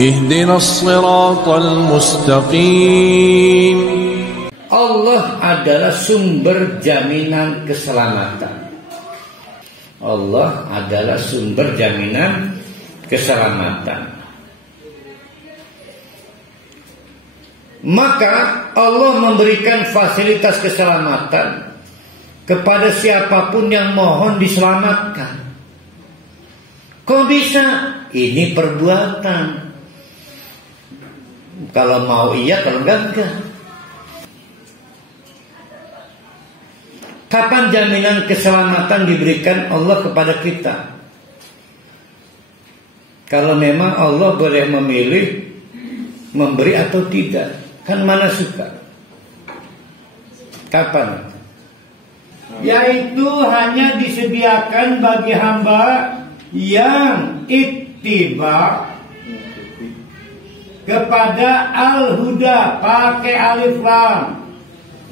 اهدنا الصراط المستقيم. Allah adalah sumber jaminan keselamatan. Allah adalah sumber jaminan keselamatan. Maka Allah memberikan fasilitas keselamatan kepada siapapun yang mohon diselamatkan. Kok bisa? Ini perbuatan. Kalau mau iya, kalau enggak. Kapan jaminan keselamatan diberikan Allah kepada kita? Kalau memang Allah boleh memilih memberi atau tidak, kan mana suka. Kapan? Yaitu hanya disediakan bagi hamba yang ittiba kepada al-huda, pakai alif lam,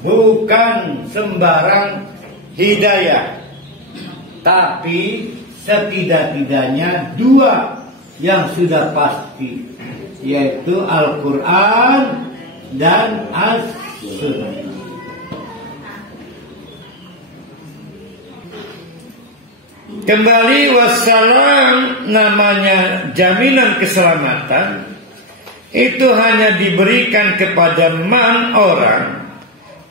bukan sembarang hidayah, tapi setidak-tidaknya dua yang sudah pasti, yaitu Al-Quran dan As-Sunnah. Kembali wassalam, namanya jaminan keselamatan itu hanya diberikan kepada man orang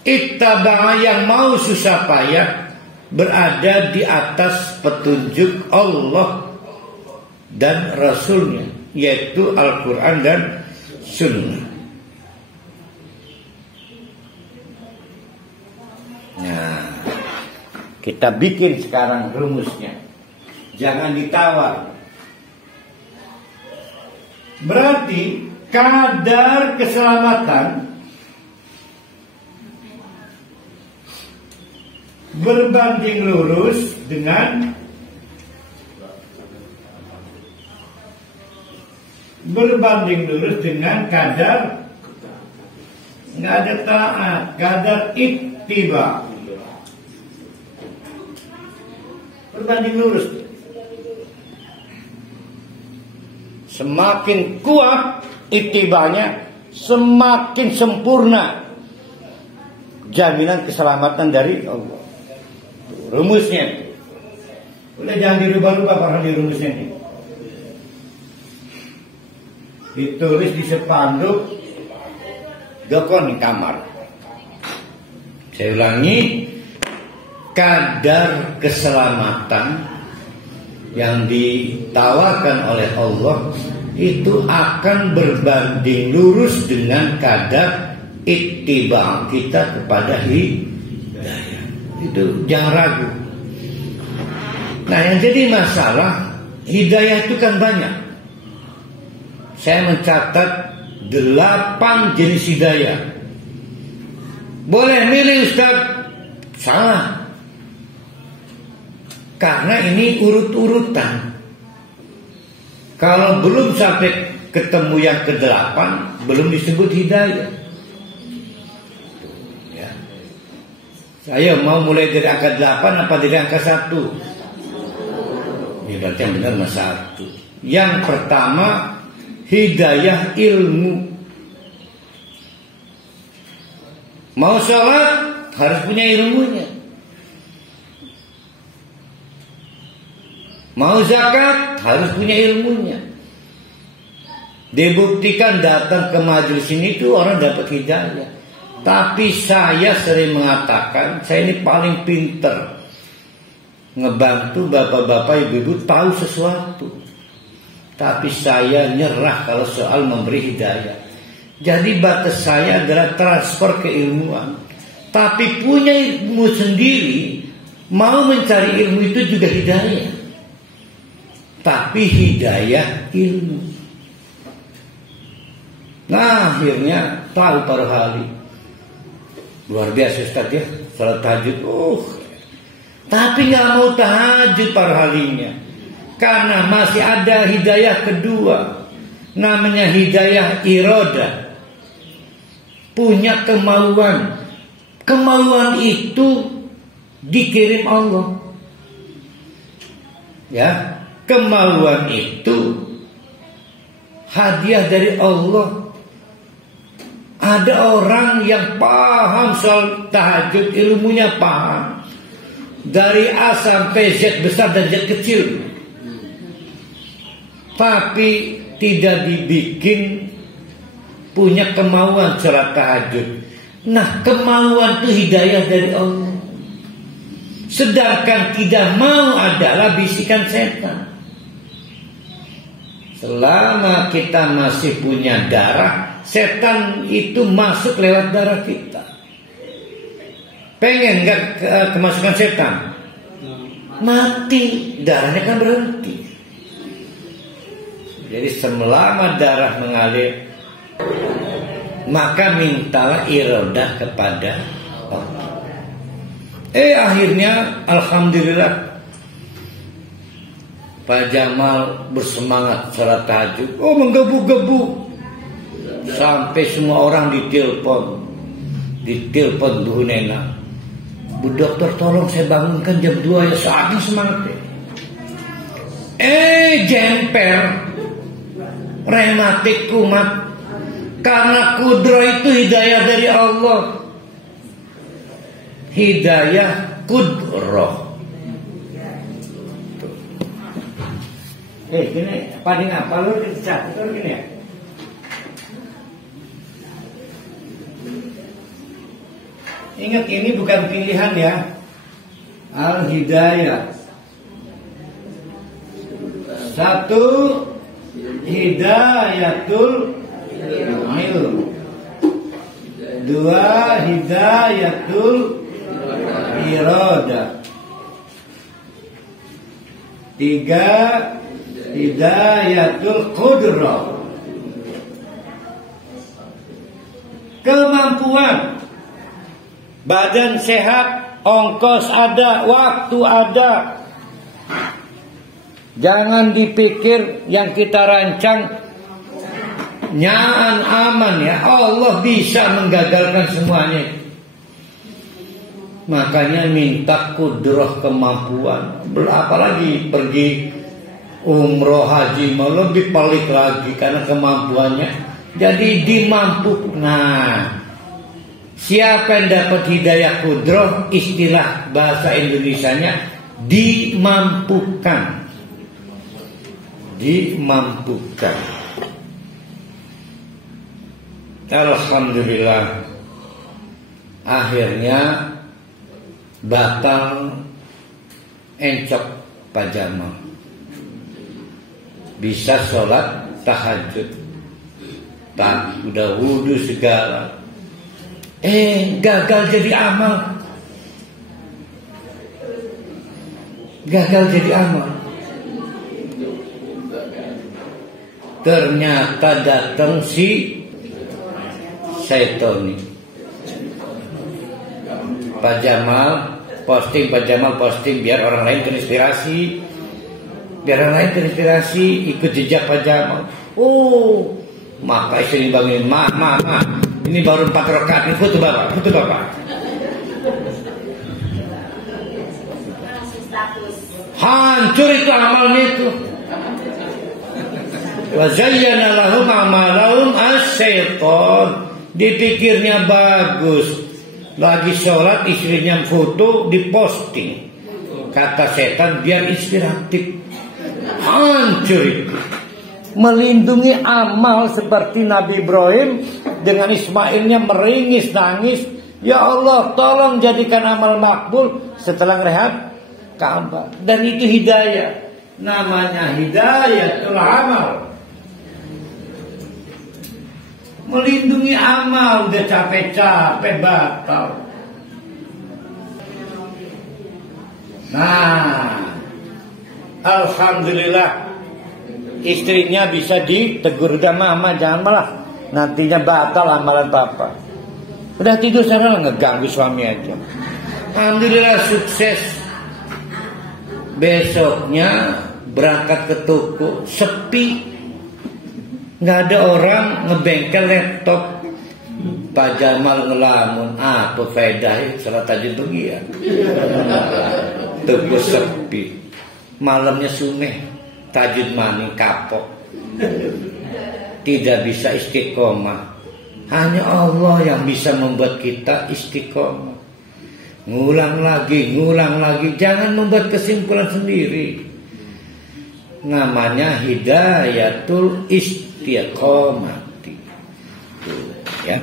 ittaba'a yang mau susah payah berada di atas petunjuk Allah dan Rasulnya, yaitu Al-Quran dan Sunnah. Nah, kita bikin sekarang rumusnya. Jangan ditawar. Berarti kadar keselamatan berbanding lurus dengan kadar nggak ada taat, kadar ittiba. Berbanding lurus. Semakin kuat ittibanya, semakin sempurna jaminan keselamatan dari Allah. Rumusnya. Udah jangan dirubah-rubah para di rumusnya ini. Ditulis di spanduk dokon di kamar. Saya ulangi, kadar keselamatan yang ditawarkan oleh Allah itu akan berbanding lurus dengan kadar ittiba kita kepada hidayah. Itu jangan ragu. Nah, yang jadi masalah, hidayah itu kan banyak. Saya mencatat 8 jenis hidayah. Boleh milih Ustaz? Salah. Karena ini urut-urutan. Kalau belum sampai ketemu yang ke-8, belum disebut hidayah. Ya. Saya mau mulai dari angka 8 apa dari angka 1? Ini berarti yang benar mas 1. Yang pertama, hidayah ilmu. Mau sholat harus punya ilmunya. Mau zakat harus punya ilmunya. Dibuktikan datang ke majelis ini tuh orang dapat hidayah. Tapi saya sering mengatakan, saya ini paling pinter ngebantu bapak-bapak ibu-ibu tahu sesuatu. Tapi saya nyerah kalau soal memberi hidayah. Jadi batas saya adalah transfer keilmuan. Tapi punya ilmu sendiri, mau mencari ilmu itu juga hidayah. Tapi hidayah ilmu. Nah, akhirnya tahu para hali. Luar biasa Ustaz ya, salat tahajud. Tapi gak mau tahajud para halinya. Karena masih ada hidayah kedua. Namanya hidayah iroda. Punya kemauan. Kemauan itu dikirim Allah. Ya, kemauan itu hadiah dari Allah. Ada orang yang paham soal tahajud, ilmunya paham. Dari A sampai Z besar dan Z kecil. Tapi tidak dibikin punya kemauan sholat tahajud. Nah, kemauan itu hidayah dari Allah. Sedangkan tidak mau adalah bisikan setan. Selama kita masih punya darah, setan itu masuk lewat darah kita. Pengen gak kemasukan setan? Mati, darahnya kan berhenti. Jadi selama darah mengalir, maka mintalah irodah kepada Allah. Akhirnya alhamdulillah Pak Jamal bersemangat sholat tahajud. Menggebu-gebu sampai semua orang ditelepon Bu Nena. Bu dokter, tolong saya bangunkan jam 2 ya, saatnya semangat ya. Jemper, rematik kumat. Karena kudro itu hidayah dari Allah. Hidayah kudro. Gini, paling apa lu dicatat gini ya? Ingat, ini bukan pilihan ya. Al-hidayah. 1, hidayatul ilmu. 2, hidayatul iradah. 3, hidayatul qudrah. Kemampuan. Badan sehat, ongkos ada, waktu ada. Jangan dipikir yang kita rancang nyaan aman ya. Allah bisa menggagalkan semuanya. Makanya minta kudrah, kemampuan. Apalagi pergi umroh haji mau lebih pelik lagi karena kemampuannya. Jadi dimampu. Nah, siapa yang dapat hidayah kudrah, istilah bahasa Indonesianya dimampukan. Dimampukan. Alhamdulillah, akhirnya batal encok Pak Jamal. Bisa sholat tahajud. Tak, udah wudu segala. Gagal jadi amal. Gagal jadi amal. Ternyata datang si setan. Pak Jamal posting biar orang lain terinspirasi. Ikut jejak Pak Jamal. Maka istri bangunin, Ma, ini baru 4 rakaat, ini foto bapak. Hancur itu amalnya itu. Wa zayyana lahum a'malahum asy-syaitan. Dipikirnya bagus. Lagi sholat istrinya foto diposting. Kata setan biar inspiratif. Hancur itu. Melindungi amal seperti Nabi Ibrahim dengan Ismailnya meringis nangis. Ya Allah, tolong jadikan amal makbul setelah rehat Ka'bah. Dan itu hidayah. Namanya hidayatul amal. Melindungi amal udah capek-capek batal. Nah, alhamdulillah istrinya bisa ditegur, udah mama jangan malah nantinya batal amalan papa. Udah tidur sana ngeganggu suami aja. Alhamdulillah sukses. Besoknya berangkat ke toko, sepi. Nggak ada orang, ngebengkel laptop. Pak Jamal ngelamun, apa faedahnya salat tahajud begian. Toko sepi. Malamnya suneh, tahajud maning kapok. tidak bisa istiqomah. Hanya Allah yang bisa membuat kita istiqomah. Ngulang lagi, jangan membuat kesimpulan sendiri. Namanya hidayatul istiqomati. Ya.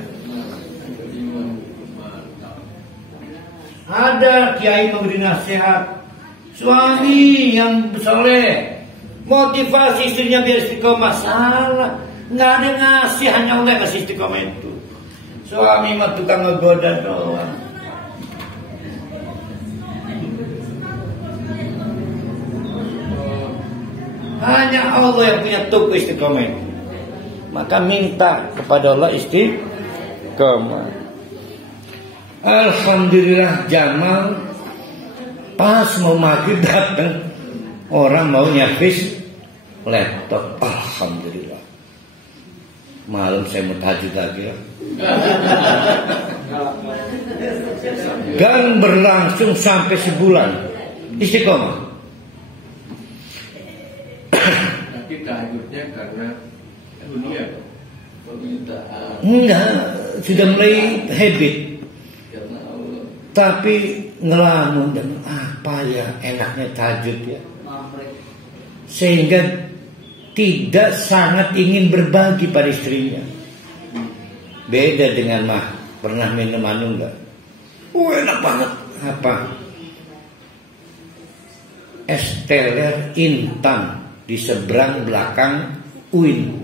Ada kiai memberi nasihat, suami yang soleh motivasi istrinya biar istiqomah, salah. Nggak ada ngasih, hanya Allah yang ngasih istiqomah itu. Suami mah tukang ngegoda doang. Hanya Allah yang punya tuku istiqomah itu. Maka minta kepada Allah istiqomah. Alhamdulillah Jamal pas mau maghrib datang orang mau nyapis laptop. Alhamdulillah. Malam saya mau tahajud lagi ya. Dan berlangsung sampai sebulan istiqomah. Tapi tahajudnya karena dunia. Enggak, sudah mulai habit. Tapi ngelamun dan apa ya enaknya tahajud ya. Sehingga tidak sangat ingin berbagi pada istrinya. Beda dengan mah pernah minum anu enggak? Enak banget. Apa? Es teler Intan di seberang belakang UIN,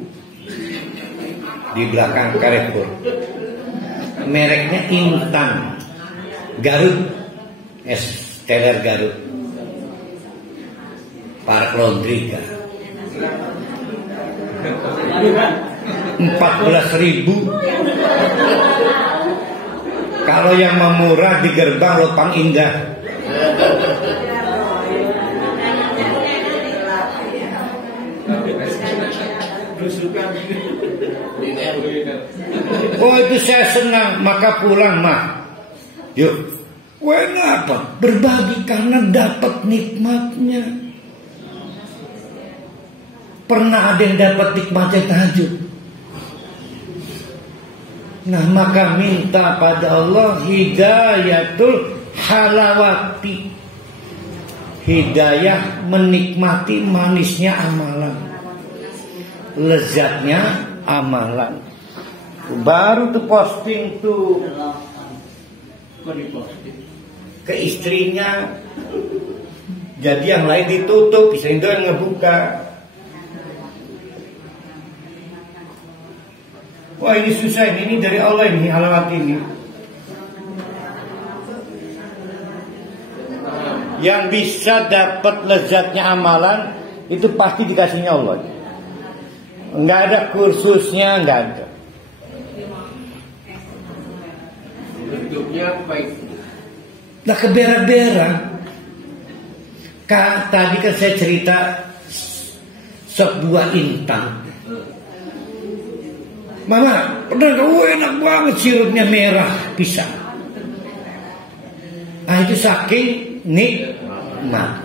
di belakang Carrefour. Mereknya Intan, Garut, es teler Garut, Park Laundry kan. 14.000. Kalau yang memurah di gerbang Lopang Indah. Oh itu saya senang, maka pulang mah. Yuk, kenapa? Berbagi karena dapat nikmatnya. Pernah ada yang dapat nikmatnya tahajud. Nah maka minta pada Allah hidayatul halawati, hidayah menikmati manisnya amalan, lezatnya amalan. Baru tuh posting tuh ke istrinya. Jadi yang lain ditutup, istrinya itu yang ngebuka. Wah ini susah, ini dari Allah ini halawat ini. Yang bisa dapat lezatnya amalan itu pasti dikasihnya Allah. Enggak ada kursusnya, enggak ada. Bentuknya baik. Nah kebera-bera. Tadi kan saya cerita sebuah Intan. Mama, enak banget sirupnya merah pisang. Ah itu saking nikmat.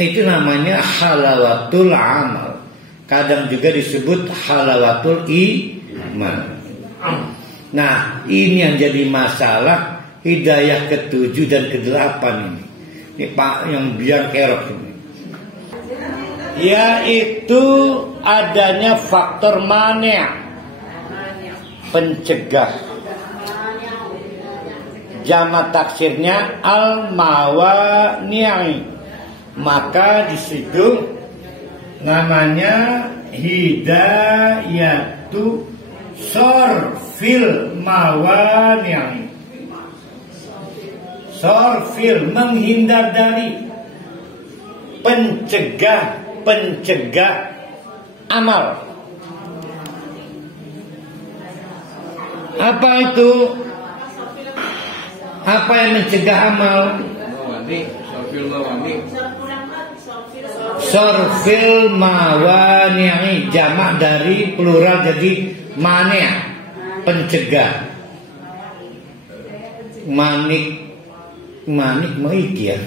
Itu namanya halawatul amal. Kadang juga disebut halawatul iman. Nah ini yang jadi masalah hidayah ke-7 dan ke-8 ini. Ini Pak yang biar kerok ini. Yaitu adanya faktor mani', pencegah. Jamak taksirnya al-mawani'. Maka di situ namanya hidayatu sorfil mawani'. Sorfil menghindar dari, pencegah amal. Apa itu? Apa yang mencegah amal? Sorfil mawani', jamak dari plural jadi mani', pencegah. Manik ya.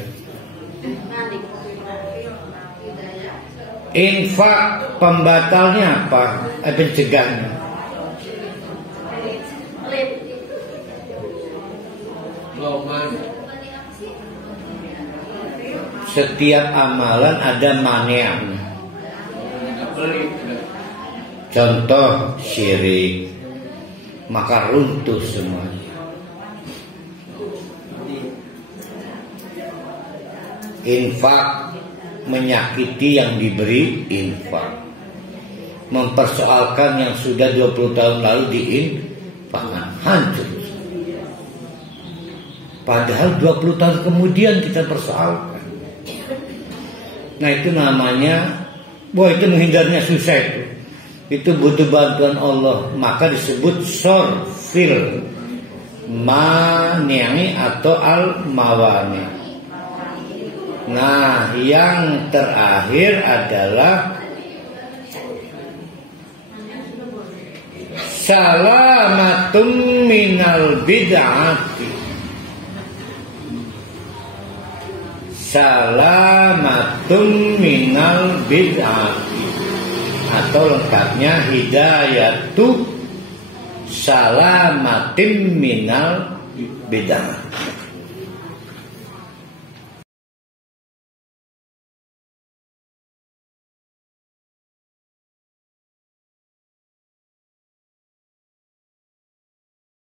Infak pembatalnya apa? Pencegahnya. Setiap amalan ada mani'nya. Contoh syirik, maka runtuh semuanya. Infak menyakiti yang diberi infak, mempersoalkan yang sudah 20 tahun lalu diinfakkan, hancur. Padahal 20 tahun kemudian kita persoalkan. Nah itu namanya, itu menghindarnya susah itu. Itu butuh bantuan Allah, maka disebut sorfil mani'i atau al-mawani. Nah, yang terakhir adalah salamatum minal bid'ati. Salamatum minal bid'ati, atau lengkapnya hidayatu salamatim minal bid'ati.